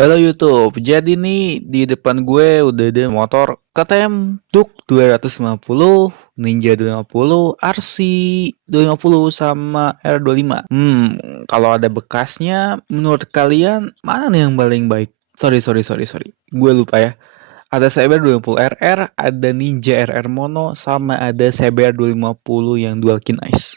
Halo YouTube, jadi nih di depan gue udah ada motor KTM Duke 250, Ninja 250, RC 250 sama R25. Kalau ada bekasnya, menurut kalian mana nih yang paling baik? Sorry. Gue lupa ya. Ada CBR 250RR, ada Ninja RR Mono, sama ada CBR 250 yang dual kin ice.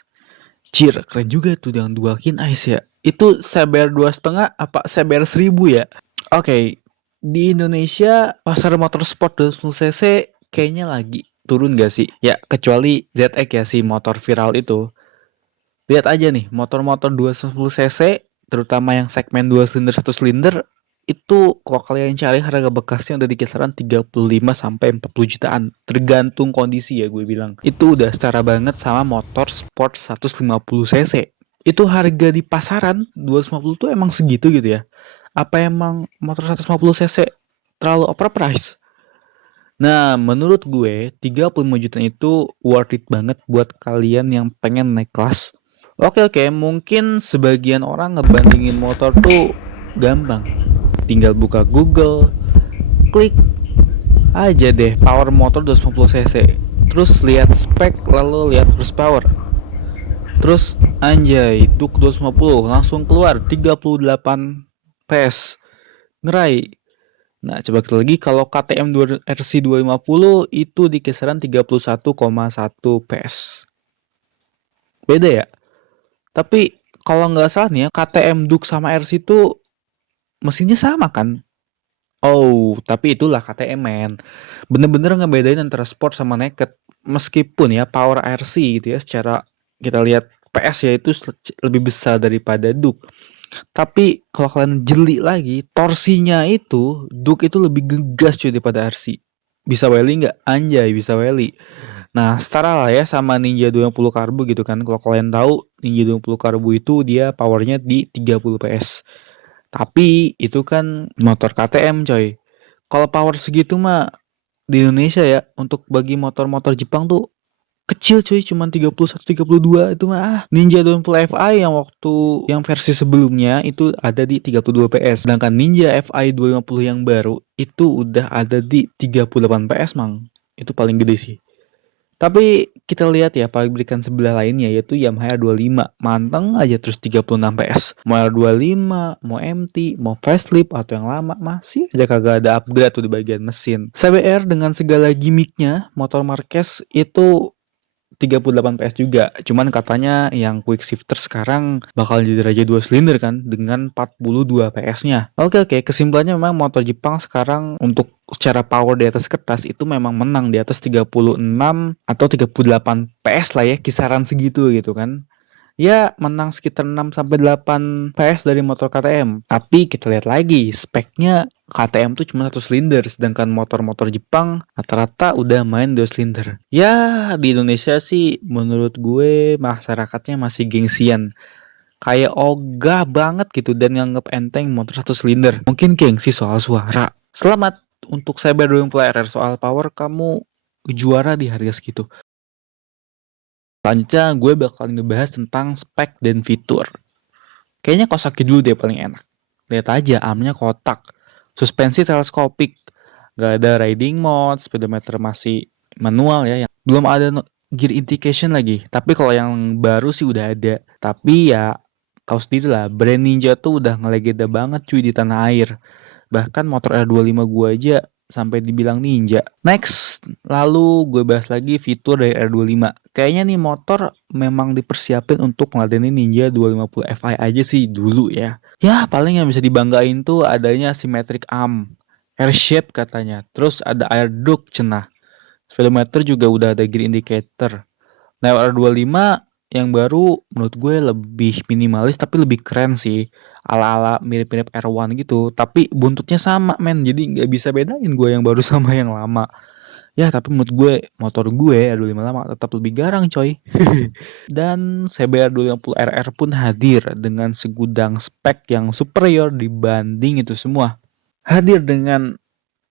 Cir, keren juga tuh yang dual kin ice ya. Itu CBR 2,5 apa CBR 1000 ya? Oke, di Indonesia pasar motorsport 210 cc kayaknya lagi turun gak sih? Ya, kecuali ZX ya si motor viral itu. Lihat aja nih, motor-motor 210 cc, terutama yang segmen 2 silinder 1 silinder, itu kalau kalian cari harga bekasnya udah di kisaran 35 sampai 40 jutaan, tergantung kondisi ya gue bilang. Itu udah setara banget sama motor sport 150 cc. Itu harga di pasaran 250 tuh emang segitu gitu ya? Apa emang motor 150 cc terlalu overpriced? Nah, menurut gue 35 juta itu worth it banget buat kalian yang pengen naik kelas. Oke, mungkin sebagian orang ngebandingin motor tuh gampang. Tinggal buka Google, klik aja deh power motor 250 cc. Terus lihat spek, lalu lihat horsepower. Terus anjay, Duke 250 langsung keluar 38 PS. Ngerai. Nah, coba kita lagi kalau KTM RC 250 itu di kisaran 31,1 PS. Beda ya? Tapi kalau nggak salah nih ya, KTM Duke sama RC itu mesinnya sama kan? Oh, tapi itulah KTM men. Bener-bener ngebedain antara sport sama naked. Meskipun ya power RC gitu ya, secara kita lihat PS ya itu lebih besar daripada Duke. Tapi kalau kalian jeli lagi, torsinya itu Duke itu lebih gegas cuy daripada RC. Bisa wheelie nggak? Anjay, bisa wheelie. Nah, setara lah ya sama Ninja 20 Karbo gitu kan. Kalau kalian tahu Ninja 20 Karbo itu dia powernya di 30 PS. Tapi itu kan motor KTM coy. Kalau power segitu mah di Indonesia ya untuk bagi motor-motor Jepang tuh kecil cuy, cuman 31 32 itu mah Ninja 20 Fi yang waktu yang versi sebelumnya itu ada di 32 PS. Sedangkan Ninja Fi 250 yang baru itu udah ada di 38 PS, Mang. Itu paling gede sih. Tapi kita lihat ya pabrikan sebelah lainnya yaitu Yamaha R25. Manteng aja terus 36 PS. Mau R25, mau MT, mau facelift atau yang lama masih aja kagak ada upgrade tuh di bagian mesin. CBR dengan segala gimmicknya, motor Marquez itu 38 PS juga. Cuman katanya yang quick shifter sekarang bakal jadi raja 2 silinder kan dengan 42 PS-nya. Oke, kesimpulannya memang motor Jepang sekarang untuk secara power di atas kertas itu memang menang di atas 36 atau 38 PS lah ya, kisaran segitu gitu kan. Ya, menang sekitar 6 sampai 8 PS dari motor KTM. Tapi kita lihat lagi, speknya KTM tuh cuma 1 silinder, sedangkan motor-motor Jepang rata-rata udah main 2 silinder. Ya, di Indonesia sih menurut gue masyarakatnya masih gengsian. Kayak ogah banget gitu dan nganggep enteng motor 1 silinder. Mungkin gengsi soal suara. Selamat untuk Cyber 20 RR soal power kamu juara di harga segitu. Selanjutnya gue bakal ngebahas tentang spek dan fitur. Kayaknya Kawasaki dulu deh paling enak. Lihat aja armnya kotak, suspensi teleskopik, gak ada riding mode, speedometer masih manual ya, yang belum ada gear indication lagi. Tapi kalau yang baru sih udah ada. Tapi ya tahu sendiri lah, brand Ninja tuh udah ngelegenda banget cuy di tanah air. Bahkan motor R25 gua aja sampai dibilang ninja. Next, lalu gue bahas lagi fitur dari R25. Kayaknya nih motor memang dipersiapin untuk ngeladenin Ninja 250 Fi aja sih dulu ya. Ya paling yang bisa dibanggain tuh adanya symmetric arm, air shape katanya. Terus ada air duct cenah. Speedometer juga udah ada gear indicator. Nah, R25 yang baru menurut gue lebih minimalis tapi lebih keren sih. Ala-ala mirip-mirip R1 gitu. Tapi buntutnya sama men. Jadi nggak bisa bedain gue yang baru sama yang lama. Ya tapi menurut gue motor gue R25 lama tetap lebih garang coy. Dan CBR 250 RR pun hadir dengan segudang spek yang superior dibanding itu semua. Hadir dengan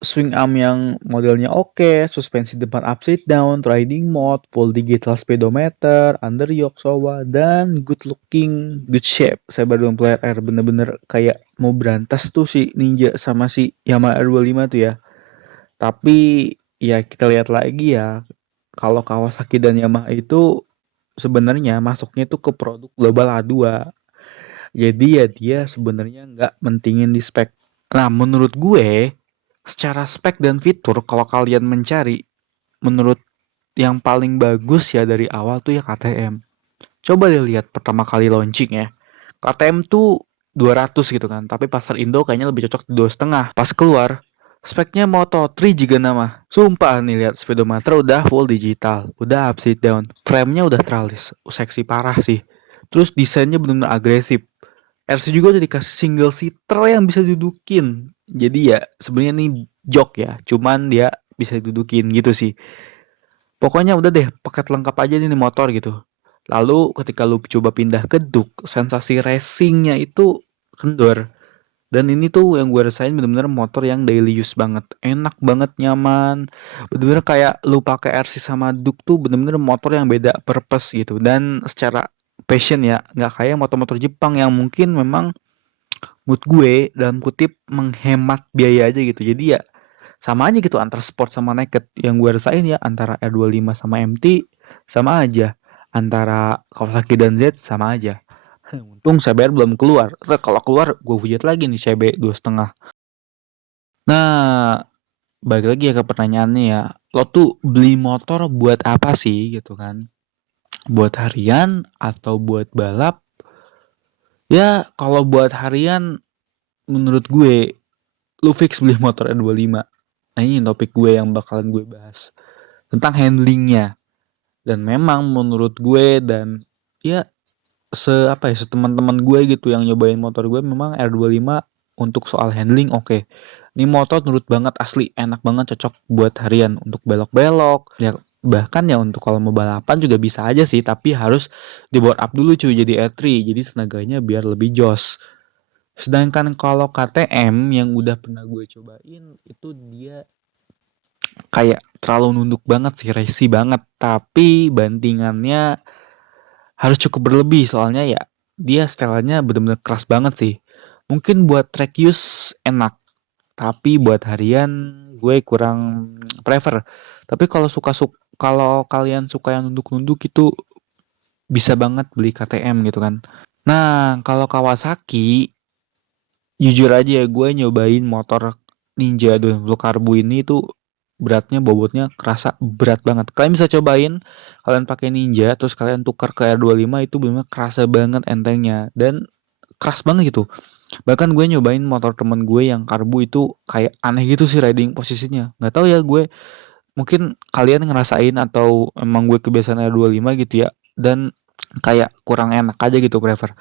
swing arm yang modelnya oke, suspensi depan upside down, riding mode, full digital speedometer, underyoke Showa, dan good looking, good shape. Saber 20R bener-bener kayak mau berantas tuh si Ninja sama si Yamaha R25 tuh ya. Tapi ya kita lihat lagi ya, kalau Kawasaki dan Yamaha itu sebenarnya masuknya tuh ke produk global A2. Jadi ya dia sebenarnya nggak mentingin di spek. Nah, menurut gue secara spek dan fitur kalau kalian mencari menurut yang paling bagus ya dari awal tuh ya KTM. Coba deh lihat pertama kali launching ya. KTM tuh 200 gitu kan, tapi pasar Indo kayaknya lebih cocok di 2,5. Pas keluar, speknya Moto3 juga nama. Sumpah nih lihat speedometer udah full digital, udah upside down, frame-nya udah tralis, seksi parah sih. Terus desainnya benar-benar agresif. RC juga udah dikasih single seater yang bisa didudukin. Jadi ya sebenarnya nih jok ya, cuman dia bisa didudukin gitu sih. Pokoknya udah deh, paket lengkap aja nih motor gitu. Lalu ketika lu coba pindah ke Duk, sensasi racingnya itu kendor. Dan ini tuh yang gue rasain bener-bener motor yang daily use banget. Enak banget, nyaman. Bener-bener kayak lu pakai RC sama Duk tuh bener-bener motor yang beda purpose gitu. Dan secara passion ya, nggak kayak motor-motor Jepang yang mungkin memang mood gue dalam kutip menghemat biaya aja gitu. Jadi ya sama aja gitu antara sport sama naked. Yang gue rasain ya antara R25 sama MT sama aja. Antara Kawasaki dan Z sama aja. Untung CBR belum keluar. Kalau keluar gue hujat lagi nih CB 2,5. Nah, balik lagi ya ke pertanyaannya ya. Lo tuh beli motor buat apa sih gitu kan? Buat harian atau buat balap? Ya kalau buat harian menurut gue lu fix beli motor R25. Nah ini topik gue yang bakalan gue bahas. Tentang handlingnya. Dan memang menurut gue dan ya apa ya seteman-teman gue gitu yang nyobain motor gue memang R25 untuk soal handling oke. Ini motor nurut banget asli, enak banget cocok buat harian untuk belok-belok. Ya bahkan ya untuk kalau mau balapan juga bisa aja sih, tapi harus di board up dulu cuy jadi R3 jadi tenaganya biar lebih jos. Sedangkan kalau KTM yang udah pernah gue cobain itu dia kayak terlalu nunduk banget sih, racing banget. Tapi bandingannya harus cukup berlebih soalnya ya dia setelannya bener-bener keras banget sih. Mungkin buat track use enak, tapi buat harian gue kurang prefer. Tapi kalau kalian suka yang nunduk-nunduk itu bisa banget beli KTM gitu kan. Nah, kalau Kawasaki jujur aja ya gue nyobain motor Ninja 20 Karbu ini tuh beratnya bobotnya kerasa berat banget. Kalian bisa cobain, kalian pakai Ninja terus kalian tukar ke R25 itu benar kerasa banget entengnya dan keras banget gitu. Bahkan gue nyobain motor temen gue yang karbu itu kayak aneh gitu sih riding posisinya. Nggak tahu ya gue mungkin kalian ngerasain atau emang gue kebiasaan R25 gitu ya dan kayak kurang enak aja gitu prefer.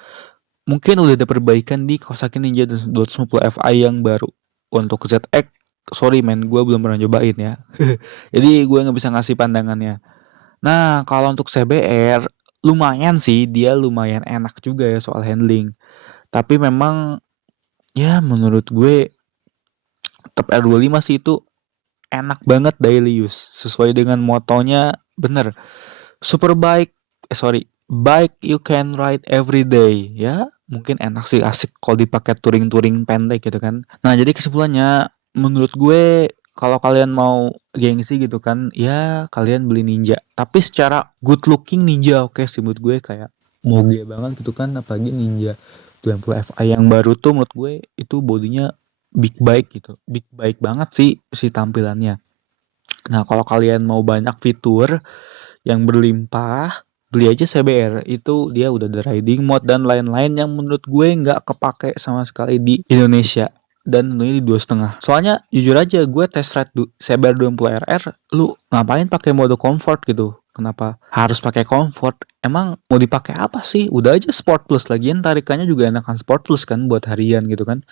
Mungkin udah ada perbaikan di Kawasaki Ninja 250 Fi yang baru. Untuk ZX, sorry men, gue belum pernah cobain ya. Jadi gue nggak bisa ngasih pandangannya. Nah, kalau untuk CBR, lumayan sih, dia lumayan enak juga ya soal handling. Tapi memang, ya menurut gue, tetap R25 sih itu enak banget daily use. Sesuai dengan motonya, bener. Superbike, bike you can ride every day. Ya, mungkin enak sih asik kalau dipakai touring-touring pendek gitu kan. Nah, jadi kesimpulannya menurut gue kalau kalian mau gengsi gitu kan, ya kalian beli Ninja. Tapi secara good looking Ninja oke sih menurut gue kayak moge banget gitu kan, apalagi Ninja 20 Fi yang baru tuh menurut gue itu bodinya big bike gitu. Big bike banget sih si tampilannya. Nah, kalau kalian mau banyak fitur yang berlimpah, beli aja CBR. Itu dia udah ada riding mode dan lain-lain yang menurut gue nggak kepake sama sekali di Indonesia. Dan tentunya di 2,5. Soalnya jujur aja gue test ride CBR 20RR, lu ngapain pakai mode comfort gitu? Kenapa harus pakai comfort? Emang mau dipakai apa sih? Udah aja Sport Plus, lagian tarikannya juga enakan Sport Plus kan buat harian gitu kan.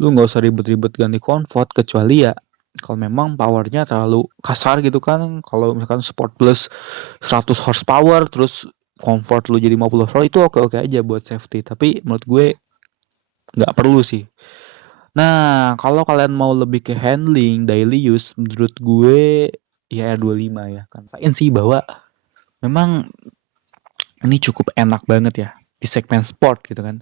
Lu nggak usah ribet-ribet ganti comfort kecuali ya kalau memang powernya terlalu kasar gitu kan. Kalau misalkan Sport Plus 100 horsepower terus comfort lu jadi 50 horsepower itu oke-oke aja buat safety. Tapi menurut gue nggak perlu sih. Nah, kalau kalian mau lebih ke handling, daily use, menurut gue ya R25 ya. Kan rasain sih bahwa memang ini cukup enak banget ya di segmen sport gitu kan.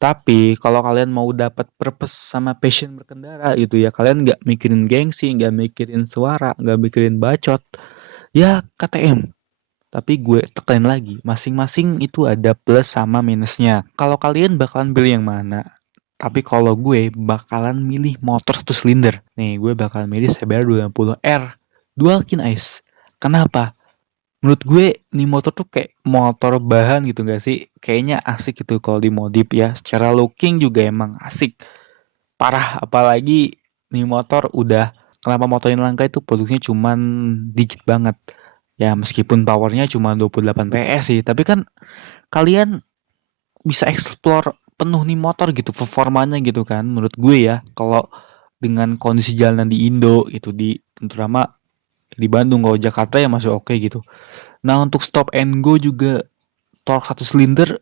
Tapi kalau kalian mau dapat purpose sama passion berkendara gitu ya, kalian nggak mikirin gengsi, nggak mikirin suara, nggak mikirin bacot, ya KTM. Tapi gue tekan lagi, masing-masing itu ada plus sama minusnya. Kalau kalian bakalan pilih yang mana? Tapi kalau gue bakalan milih motor satu silinder. Nih, gue bakalan milih CBR 250R Dual Kin Ice. Kenapa? Menurut gue nih motor tuh kayak motor bahan gitu gak sih? Kayaknya asik gitu kalau dimodif ya. Secara looking juga emang asik. Parah, apalagi nih motor udah kenapa motor ini langka itu produksinya cuman dikit banget. Ya meskipun powernya cuma 28 PS sih, tapi kan kalian bisa explore penuh nih motor gitu, performanya gitu kan. Menurut gue ya, kalau dengan kondisi jalanan di Indo itu di terutama di Bandung, kalau Jakarta ya masih oke gitu. Nah, untuk stop and go juga torque satu silinder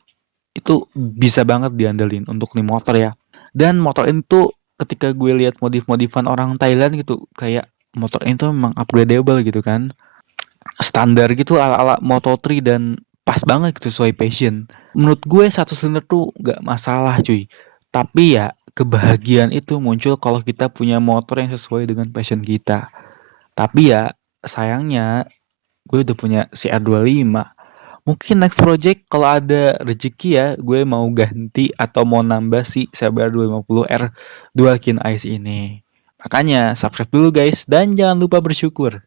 itu bisa banget diandelin untuk nih motor ya. Dan motor ini tuh ketika gue lihat modif-modifan orang Thailand gitu, kayak motor ini tuh memang upgradable gitu kan. Standar gitu ala-ala Moto3 dan pas banget gitu sesuai passion. Menurut gue satu silinder tuh gak masalah cuy. Tapi ya kebahagiaan itu muncul kalau kita punya motor yang sesuai dengan passion kita. Tapi ya sayangnya gue udah punya CR25. Mungkin next project kalau ada rezeki ya gue mau ganti atau mau nambah si CBR 250R Dual Kin Ice ini. Makanya subscribe dulu guys dan jangan lupa bersyukur.